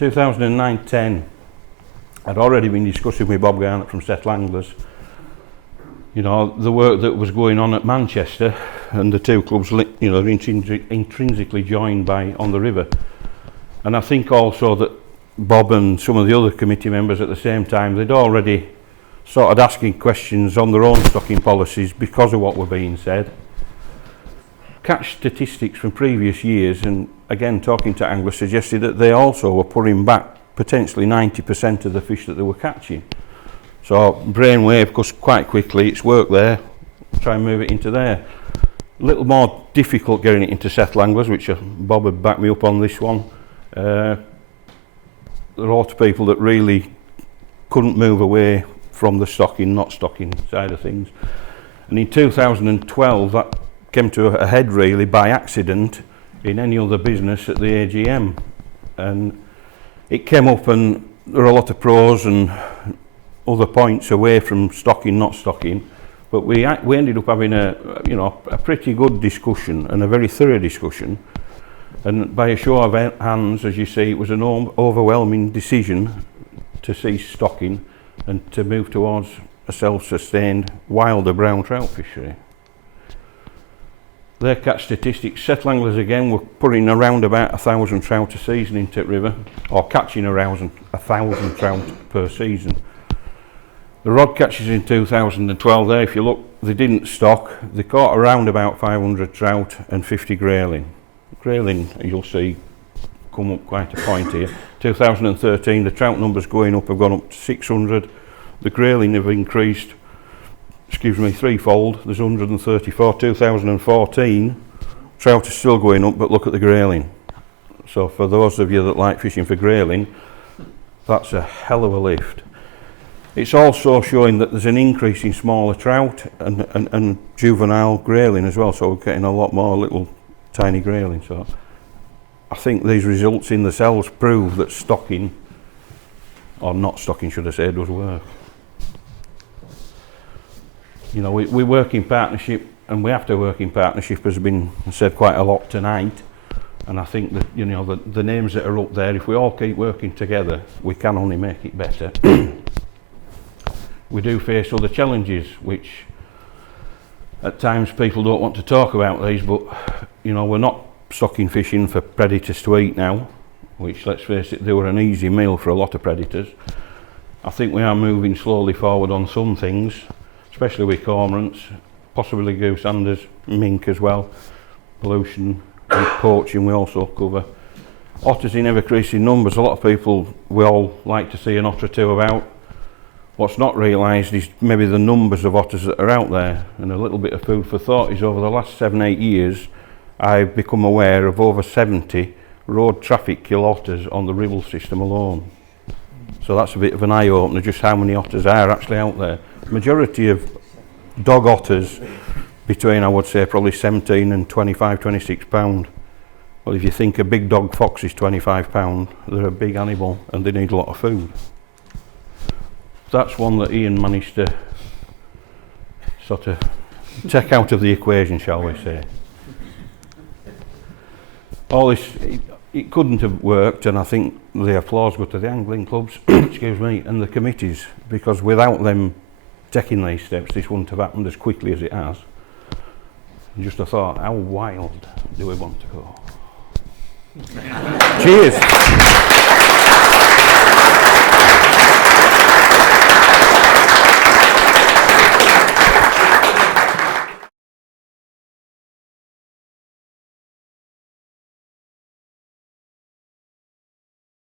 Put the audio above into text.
2009-10, I'd already been discussing with Bob Garnett from Settle Anglers, you know, the work that was going on at Manchester, and the two clubs, you know, intrinsically joined by on the river. And I think also that Bob and some of the other committee members at the same time, they'd already started asking questions on their own stocking policies because of what were being said. Catch statistics from previous years, and again talking to anglers, suggested that they also were pulling back potentially 90% of the fish that they were catching. So brainwave, because quite quickly it's worked there, try and move it into there. A little more difficult getting it into Settle Anglers, which Bob had backed me up on this one. There are a lot of people that really couldn't move away from the stocking, not stocking side of things. And in 2012 that came to a head really by accident in any other business at the AGM. And it came up, and there are a lot of pros and other points away from stocking, not stocking, but we ended up having a pretty good discussion and a very thorough discussion. And by a show of hands, as you see, it was an overwhelming decision to cease stocking and to move towards a self-sustained wilder brown trout fishery. Their catch statistics, Settle Anglers again were putting around about 1,000 trout a season into the river, or catching around 1,000 trout per season. The rod catches in 2012 there, if you look, they didn't stock. They caught around about 500 trout and 50 grayling. Grayling, you'll see, come up quite a point here. 2013, the trout numbers going up have gone up to 600. The grayling have increased, threefold. There's 134. 2014, trout is still going up, but look at the grayling. So for those of you that like fishing for grayling, that's a hell of a lift. It's also showing that there's an increase in smaller trout and juvenile grayling as well, so we're getting a lot more little tiny grayling. So I think these results in themselves prove that stocking, or not stocking should I say, does work. You know, we work in partnership, and we have to work in partnership, has been said quite a lot tonight. And I think that, you know, the names that are up there, if we all keep working together, we can only make it better. We do face other challenges, which at times people don't want to talk about these, but you know, we're not stocking fishing for predators to eat now, which, let's face it, they were an easy meal for a lot of predators. I think we are moving slowly forward on some things, especially with cormorants, possibly goosanders, mink as well, pollution and poaching we also cover. Otters in ever-increasing numbers. A lot of people, we all like to see an otter or two about. What's not realised is maybe the numbers of otters that are out there, and a little bit of food for thought is over the last 7-8 years I've become aware of over 70 road traffic kill otters on the Ribble system alone. So that's a bit of an eye-opener, just how many otters are actually out there. The majority of dog otters between, I would say, probably 17 and 25, 26 pound. Well, if you think a big dog fox is 25 pound, they're a big animal and they need a lot of food. That's one that Ian managed to sort of take out of the equation, shall we say. All this, it couldn't have worked, and I think the applause goes to the angling clubs, excuse me, and the committees, because without them taking these steps, this wouldn't have happened as quickly as it has. And just a thought, how wild do we want to go? Cheers!